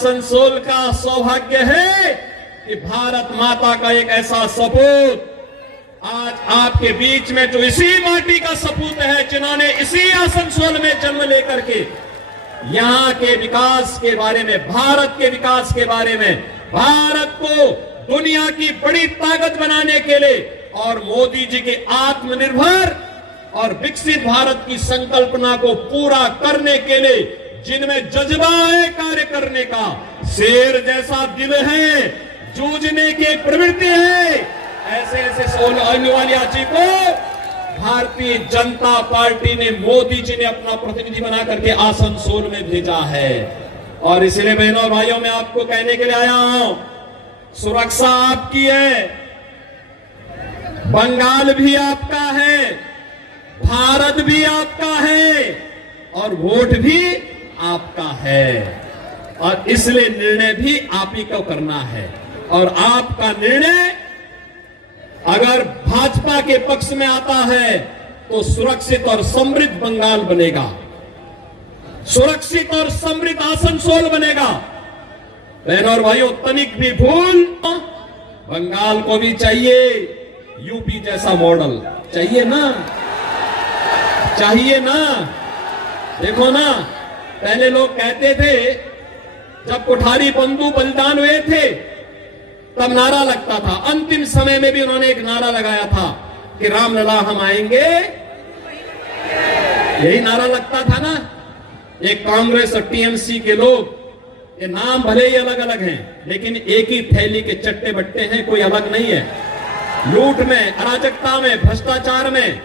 आसनसोल का सौभाग्य है कि भारत माता का एक ऐसा सपूत आज आपके बीच में, जो इसी माटी का सपूत है, जिन्होंने इसी आसनसोल में जन्म लेकर के यहां के विकास के बारे में, भारत के विकास के बारे में, भारत को दुनिया की बड़ी ताकत बनाने के लिए और मोदी जी के आत्मनिर्भर और विकसित भारत की संकल्पना को पूरा करने के लिए जिनमें जज्बा है कार्य करने का, शेर जैसा दिल है, जूझने की प्रवृत्ति है, ऐसे ऐसे सोल अहलूवालिया जी को भारतीय जनता पार्टी ने, मोदी जी ने अपना प्रतिनिधि बना करके आसनसोल में भेजा है। और इसलिए बहनों और भाइयों, मैं आपको कहने के लिए आया हूं, सुरक्षा आपकी है, बंगाल भी आपका है, भारत भी आपका है और वोट भी आपका है। और इसलिए निर्णय भी आप ही को करना है। और आपका निर्णय अगर भाजपा के पक्ष में आता है तो सुरक्षित और समृद्ध बंगाल बनेगा, सुरक्षित और समृद्ध आसनसोल बनेगा। बहनों और भाइयों, तनिक भी भूल, बंगाल को भी चाहिए यूपी जैसा मॉडल, चाहिए ना, चाहिए ना। देखो ना, पहले लोग कहते थे, जब कोठारी बंधु बलिदान हुए थे तब नारा लगता था, अंतिम समय में भी उन्होंने एक नारा लगाया था कि रामलला हम आएंगे, यही नारा लगता था ना। एक कांग्रेस और टीएमसी के लोग, ये नाम भले ही अलग अलग हैं लेकिन एक ही थैली के चट्टे बट्टे हैं, कोई अलग नहीं है। लूट में, अराजकता में, भ्रष्टाचार में,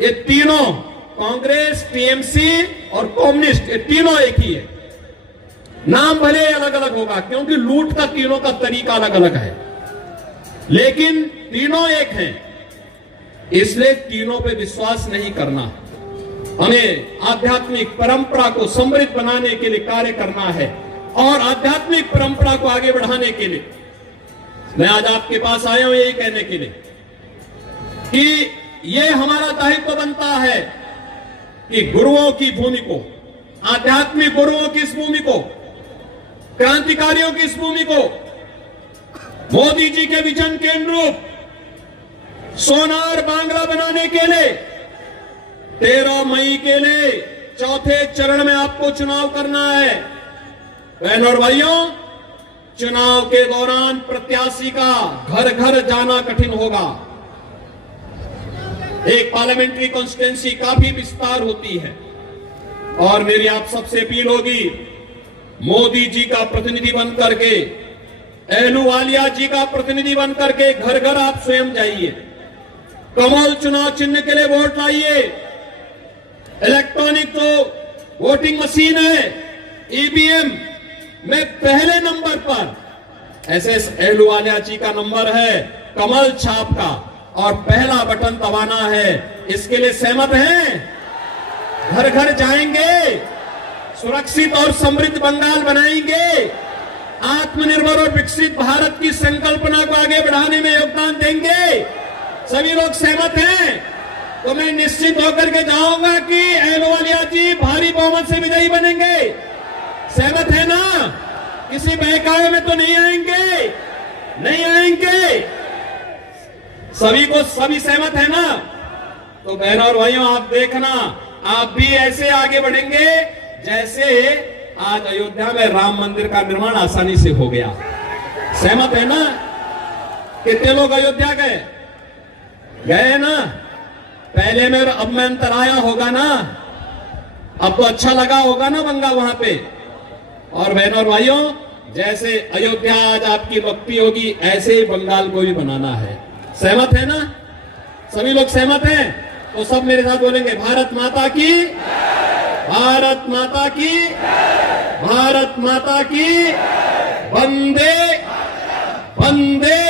ये तीनों, कांग्रेस, टीएमसी और कम्युनिस्ट, ये तीनों एक ही है। नाम भले अलग अलग होगा क्योंकि लूट का तीनों का तरीका अलग अलग है, लेकिन तीनों एक हैं। इसलिए तीनों पे विश्वास नहीं करना, हमें आध्यात्मिक परंपरा को समृद्ध बनाने के लिए कार्य करना है और आध्यात्मिक परंपरा को आगे बढ़ाने के लिए मैं आज आपके पास आया हूं यही कहने के लिए कि ये हमारा दायित्व बनता है कि गुरुओं की भूमि को, आध्यात्मिक गुरुओं की इस भूमि को, क्रांतिकारियों की इस भूमि को मोदी जी के विजन के अनुरूप सोनार बांग्ला बनाने के लिए 13 मई के लिए चौथे चरण में आपको चुनाव करना है। बहनों और भाइयों, चुनाव के दौरान प्रत्याशी का घर घर जाना कठिन होगा। एक पार्लियामेंट्री कॉन्स्टिट्यूंसी काफी विस्तार होती है और मेरी आप सबसे अपील होगी, मोदी जी का प्रतिनिधि बन करके, अहलूवालिया जी का प्रतिनिधि बन करके घर घर आप स्वयं जाइए, कमल चुनाव चिन्ह के लिए वोट लाइए। इलेक्ट्रॉनिक जो वोटिंग मशीन है, ईवीएम में पहले नंबर पर एसएस अहलूवालिया जी का नंबर है, कमल छाप का, और पहला बटन दबाना है। इसके लिए सहमत हैं? घर घर जाएंगे, सुरक्षित और समृद्ध बंगाल बनाएंगे, आत्मनिर्भर और विकसित भारत की संकल्पना को आगे बढ़ाने में योगदान देंगे। सभी लोग सहमत हैं? तो मैं निश्चित होकर के जाऊंगा कि अहलूवालिया जी भारी बहुमत से विजयी बनेंगे। सहमत है ना? किसी बहकावे में तो नहीं आएंगे, नहीं आएंगे। सभी सहमत है ना? तो बहनों और भाइयों, आप देखना, आप भी ऐसे आगे बढ़ेंगे जैसे आज अयोध्या में राम मंदिर का निर्माण आसानी से हो गया। सहमत है ना? कितने लोग अयोध्या गए? गए ना? पहले में अब में अंतर आया होगा ना? अब तो अच्छा लगा होगा ना बंगाल वहां पे। और बहनों और भाइयों, जैसे अयोध्या आज आपकी भक्ति होगी, ऐसे ही बंगाल को भी बनाना है। सहमत है ना? सभी लोग सहमत हैं? तो सब मेरे साथ बोलेंगे, भारत माता की, भारत माता की, भारत माता की, वंदे वंदे